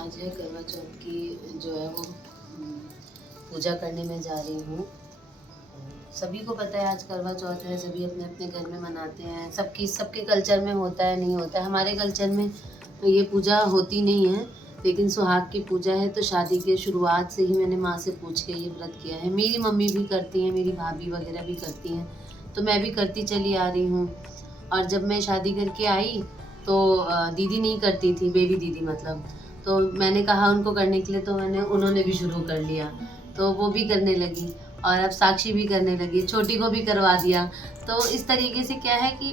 आज है करवा चौथ की जो है वो पूजा करने में जा रही हूँ। सभी को पता है आज करवा चौथ है, सभी अपने अपने घर में मनाते हैं। सबके कल्चर में होता है, नहीं होता है। हमारे कल्चर में ये पूजा होती नहीं है, लेकिन सुहाग की पूजा है। तो शादी के शुरुआत से ही मैंने माँ से पूछ के ये व्रत किया है। मेरी मम्मी भी करती हैं, मेरी भाभी वगैरह भी करती हैं, तो मैं भी करती चली आ रही हूँ। और जब मैं शादी करके आई तो दीदी नहीं करती थी, बेबी दीदी मतलब। तो मैंने कहा उनको करने के लिए, तो उन्होंने भी शुरू कर लिया, तो वो भी करने लगी। और अब साक्षी भी करने लगी, छोटी को भी करवा दिया। तो इस तरीके से क्या है कि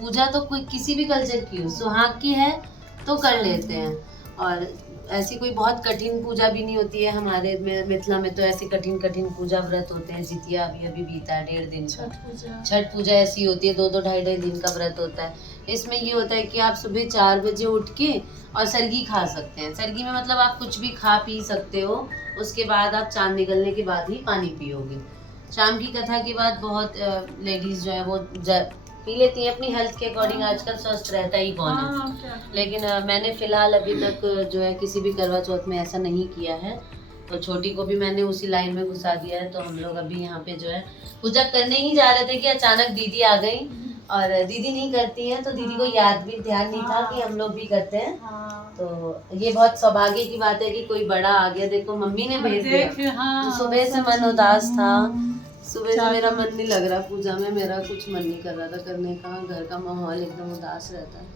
पूजा तो कोई किसी भी कल्चर की हो, सुहाग की है तो कर लेते हैं। और ऐसी कोई बहुत कठिन पूजा भी नहीं होती है। हमारे मिथिला में तो ऐसे कठिन कठिन पूजा व्रत होते हैं। जितिया अभी अभी बीता है 1.5 दिन का। छठ पूजा ऐसी होती है, 2-2 ढाई दिन का व्रत होता है। इसमें ये होता है कि आप सुबह 4 बजे उठ के और सरगी खा सकते हैं। सरगी में मतलब आप कुछ भी खा पी सकते हो। उसके बाद आप चांद निकलने के बाद ही पानी पियोगे। शाम की कथा के बाद बहुत लेडीज जो है वो पी लेती हैं अपनी हेल्थ के अकॉर्डिंग। आजकल स्वस्थ रहता ही कौन है। लेकिन मैंने फिलहाल अभी तक जो है किसी भी करवा चौथ में ऐसा नहीं किया है। तो छोटी को भी मैंने उसी लाइन में घुसा दिया है। तो हम लोग अभी यहाँ पे जो है पूजा करने ही जा रहे थे कि अचानक दीदी आ गई। और दीदी नहीं करती हैं, तो दीदी को ध्यान नहीं था कि हम लोग भी करते हैं। तो ये बहुत सौभाग्य की बात है कि कोई बड़ा आ गया। देखो मम्मी ने भेज दिया। तो सुबह से मन उदास था, सुबह से मेरा मन नहीं लग रहा पूजा में। मेरा कुछ मन नहीं कर रहा था करने का। घर का माहौल एकदम उदास रहता है,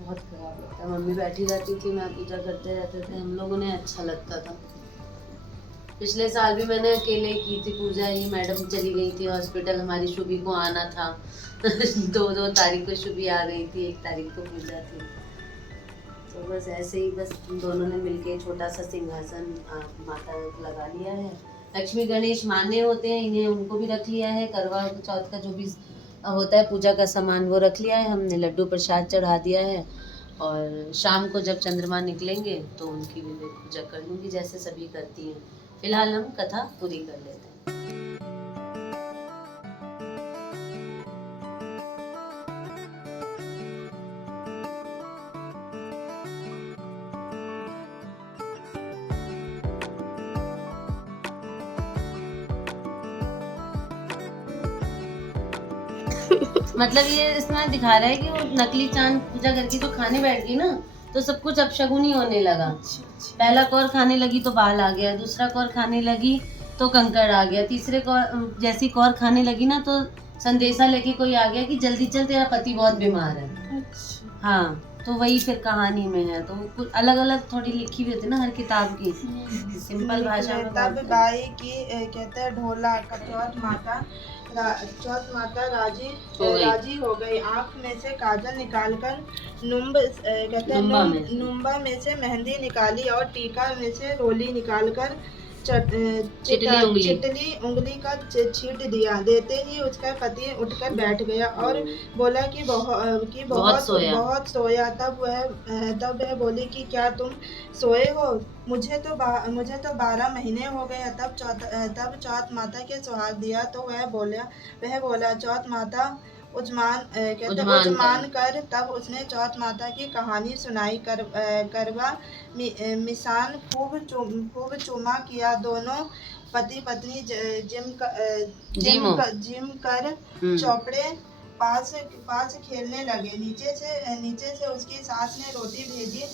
बहुत खराब लगता है। मम्मी बैठी रहती थी, मैं पूजा करते रहते थे, हम लोगों ने अच्छा लगता था। पिछले साल भी मैंने अकेले ही की थी पूजा। ये मैडम चली गई थी हॉस्पिटल, हमारी शुभी को आना था। 2 तारीख को शुभी आ गई थी, 1 तारीख को पूजा थी। तो बस ऐसे ही बस दोनों ने मिलके छोटा सा सिंहासन माता लगा लिया है। लक्ष्मी गणेश मान्य होते हैं, इन्हें उनको भी रख लिया है। करवा चौथ का जो भी होता है पूजा का सामान वो रख लिया है हमने। लड्डू प्रसाद चढ़ा दिया है। और शाम को जब चंद्रमा निकलेंगे तो उनकी भी मैं पूजा कर लूँगी, जैसे सभी करती हैं। फिलहाल हम कथा पूरी कर लेते हैं। मतलब ये इसमें दिखा रहा है कि वो नकली चांद पूजा करके तो खाने बैठ गई ना, तो सब कुछ अपशगुनी होने लगा। पहला कौर खाने लगी तो बाल आ गया, दूसरा कौर खाने लगी तो कंकड़ आ गया, तीसरे कौर जैसी कौर खाने लगी ना तो संदेशा लेके कोई आ गया कि जल्दी चल तेरा पति बहुत बीमार है। हाँ, तो वही फिर कहानी में है। तो कुछ अलग अलग थोड़ी लिखी हुई होती है ना हर किताब की, सिंपल भाषा में। तब बाई की कहते हैं ढोला चौथ माता राजी हो गई। आँख में से काजल निकालकर नुम्बा में से मेहंदी निकाली और टीका में से रोली निकालकर चिटली उंगली का छींट दिया। देते ही उसका पति उठकर बैठ गया और बोला कि बहुत सोया। तब वह बोली कि क्या तुम सोए हो? मुझे तो 12 महीने हो गए। तब चौथ माता के सुहाग दिया तो वह बोला चौथ माता उजमान कर। तब उसने चौथ माता की कहानी सुनाई। करवा मिसान खूब चूमा किया। दोनों पति पत्नी जिम कर चौपड़े पास खेलने लगे। नीचे से उसकी सास ने रोटी भेजी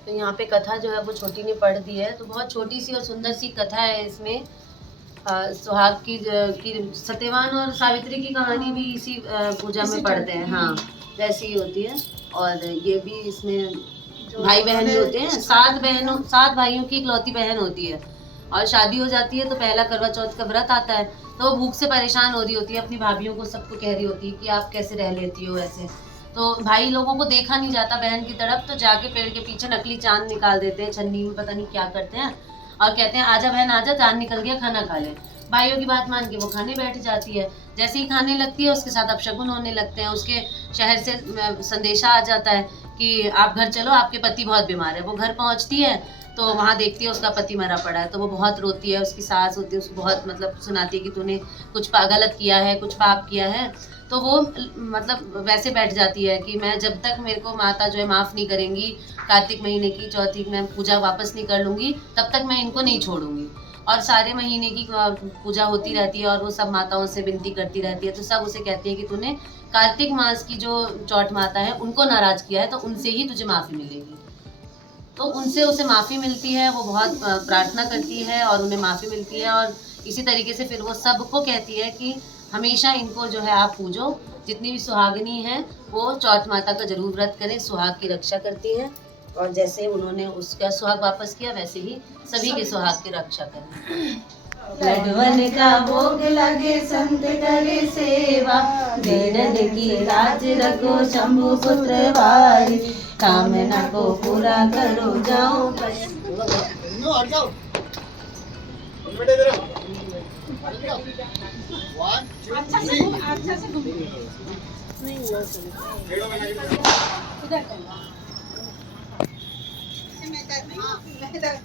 तो यहाँ पे कथा जो है वो छोटी ने पढ़ दी है। तो बहुत छोटी सी और सुंदर सी कथा है इसमें। सुहाग की सत्यवान और सावित्री की कहानी भी इसी पूजा में पढ़ते हैं। हाँ, वैसी ही होती है। और ये भी इसमें भाई बहन भी होते हैं। 7 भाइयों की इकलौती बहन होती है। और शादी हो जाती है तो पहला करवा चौथ का व्रत आता है। तो वो भूख से परेशान हो रही होती है, अपनी भाभीयों को सबको कह रही होती है कि आप कैसे रह लेती हो ऐसे। तो भाई लोगों को देखा नहीं जाता बहन की तरफ, तो जाके पेड़ के पीछे नकली चांद निकाल देते हैं, छन्नी में पता नहीं क्या करते हैं। और कहते हैं आजा बहन आजा, चांद निकल गया, खाना खा ले। भाइयों की बात मान के वो खाने बैठ जाती है। जैसे ही खाने लगती है उसके साथ अपशगुन होने लगते हैं। उसके शहर से संदेशा आ जाता है कि आप घर चलो, आपके पति बहुत बीमार है। वो घर पहुंचती है तो वहाँ देखती है उसका पति मरा पड़ा है, तो वो बहुत रोती है। उसकी सास होती है, उसको बहुत मतलब सुनाती है कि तूने कुछ गलत किया है, कुछ पाप किया है। तो वो मतलब वैसे बैठ जाती है कि मैं जब तक मेरे को माता जो है माफ़ नहीं करेंगी, कार्तिक महीने की चौथी मैं पूजा वापस नहीं कर लूँगी, तब तक मैं इनको नहीं छोड़ूंगी। और सारे महीने की पूजा होती रहती है और वो सब माताओं से विनती करती रहती है, तो सब उसे कहती है कि तूने कार्तिक मास की जो चौठ माता है उनको नाराज किया है, तो उनसे ही तुझे माफ़ी मिलेगी। तो उनसे उसे माफ़ी मिलती है, वो बहुत प्रार्थना करती है और उन्हें माफ़ी मिलती है। और इसी तरीके से फिर वो सबको कहती है कि हमेशा इनको जो है आप पूजो। जितनी भी सुहागिनी हैं वो चौथ माता का जरूर व्रत करें, सुहाग की रक्षा करती हैं। और जैसे उन्होंने उसका सुहाग वापस किया, वैसे ही सभी के सुहाग की रक्षा करें। लडवन का भोग लगे संत करे सेवा, बेड़न की लाज रखो शंभु पुत्र वारी, कामना को पूरा करो जाओ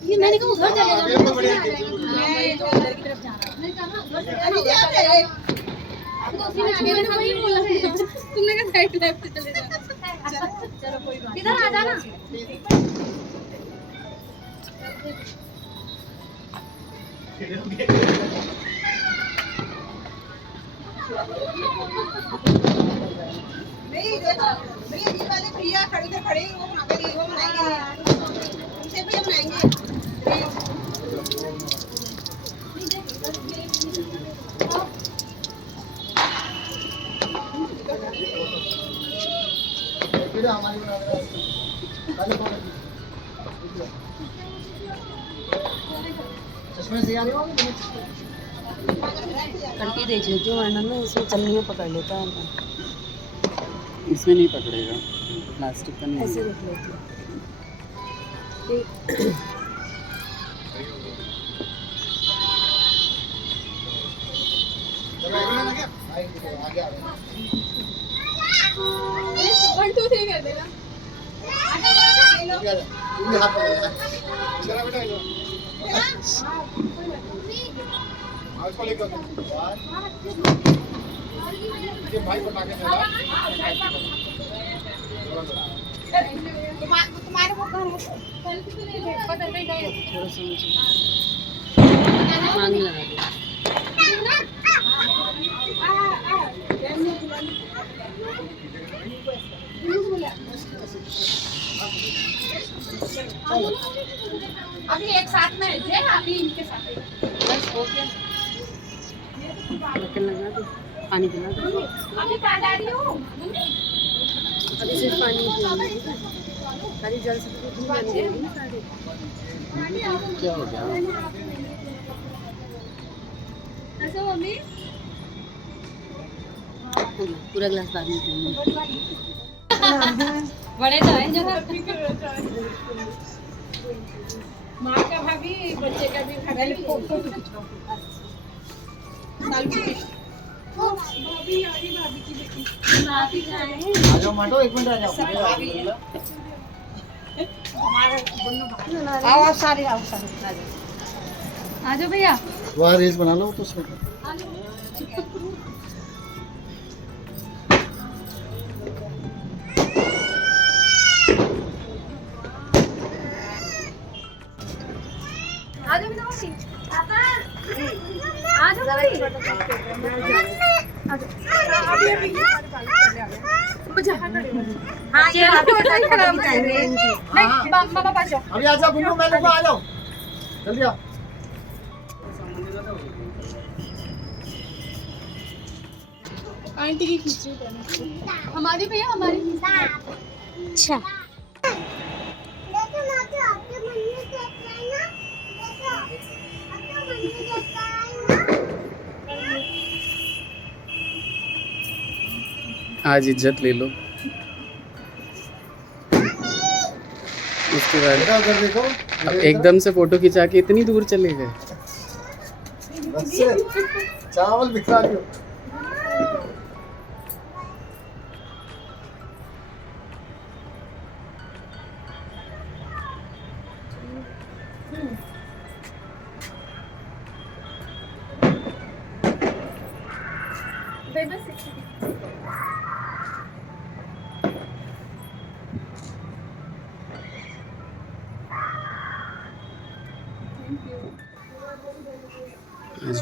ये मैंने कहा उधर चले जाओ, मैं तो उधर की तरफ जा रहा हूं। मैं कहा उधर चले जाओ, तो उसी में आगे मैंने वही बोला है, तुमने कहा साइड लेफ्ट चले जाओ। चलो कोई बात, इधर आ जाना। नहीं देखो भैया, ये वाले भैया खड़े वो वहां पे वो बनाएंगे, उनसे भैया बनाएंगे। चश्मे से आ रहे हो करके देख लेती हूँ, वरना ना इसमें चलनी में पकड़ लेता है। इसमें नहीं पकड़ेगा, प्लास्टिक का नहीं। ऐसे देख लेती हूँ। वन टू थ्री कर देना। भाई को लाके चला तुम्हारे वो घर बदल नहीं गए, थोड़ा सा मुझे मांग लगा दे। अभी एक साथ में है, अभी इनके साथ बस हो गया, ढक्कन लगा दो, पानी पिला दो। अभी कहाँ जा रही हूँ? अभी सिर्फ पानी पिलाना, खाली जल से तो कुछ नहीं बन गया। क्या हो गया? ऐसे मम्मी पूरा गिलास बाद में पीऊंगी। बड़े तो हैं जगह। माँ का भाभी, बच्चे का भी भाभी। भाभी आ रही, भाभी की बेटी। आ जाओ माटो, एक मिनट आ जाओ। आओ सारे आ जाओ भैया। वहाँ रील्स बना लो तो उसमें। हाँ ये बाबा पास जाओ। अभी आ जाओ गुन्नू, मैं लोग आ जाओ, जल्दी आओ। आंटी की खिचड़ी हमारी भैया, हमारी। अच्छा आज इज्जत ले लो, उसके बाद उधर देखो, अब एकदम से फोटो खिंचा के इतनी दूर चले गए। बस से चावल बिखरा दियो। आज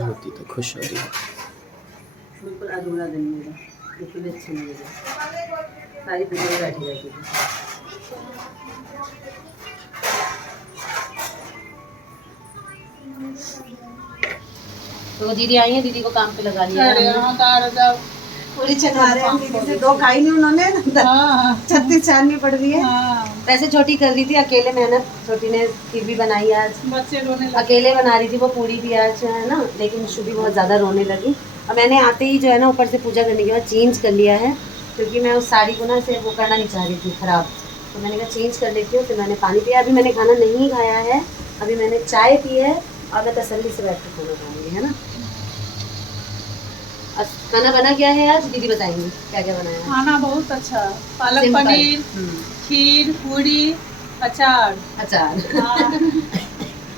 होती तो खुश हो रही है। बिल्कुल अधूरा दिन मेरा, बिल्कुल भी अच्छी नहीं लगी, सारी पूजा बैठी रहती थी। तो दीदी आई है, दीदी को काम पे लगा लिया है हमने। पूरी चला रहे हैं दीदी से, 2 खाई नहीं उन्होंने, 36 छाननी पड़ रही है। वैसे छोटी कर रही थी अकेले मेहनत, छोटी ने फिर भी बनाई आज, बच्चे रोने लगे। अकेले बना रही थी वो पूरी भी आज, है ना, लेकिन शुभी बहुत ज़्यादा रोने लगी। और मैंने आते ही जो है ना ऊपर से पूजा करने के बाद चेंज कर लिया है, क्योंकि मैं उस साड़ी को ना से वो करना नहीं चाह रही थी ख़राब, तो मैंने कहा चेंज कर लेती हूँ। फिर मैंने पानी पिया, अभी मैंने खाना नहीं खाया है, अभी मैंने चाय पी है और मैं तसल्ली से बैठ कर खाना खाऊंगी, है ना। खाना बना क्या है आज, दीदी बताएंगी क्या क्या बनाया है। खाना बहुत अच्छा, पालक सिंपल। पनीर, खीर, पूरी, अचार। अचार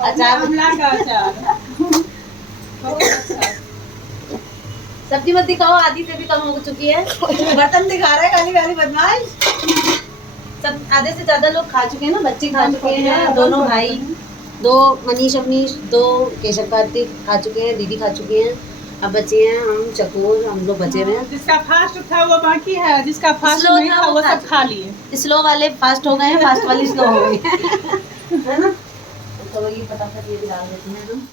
अचार आंवला का अचार। बहुत अच्छा। सब्जी मत दिखाओ, आधी से भी कम हो चुकी है, बर्तन दिखा रहे हैं काली बदमाश। सब आधे से ज्यादा लोग खा चुके हैं ना, बच्चे खा चुके हैं, दोनों भाई, 2 मनीष अवनीश, 2 केशव कार्तिक खा चुके हैं, दीदी खा चुकी हैं, अब बचे हैं हम चकोर, हम लोग बचे हुए हैं। जिसका फास्ट था वो बाकी है, जिसका फास्ट नहीं था वो सब खा लिए। स्लो वाले फास्ट हो गए हैं, फास्ट वाली स्लो हो गई है ना। तो ये फटाफट ये भी डाल देते हैं हम।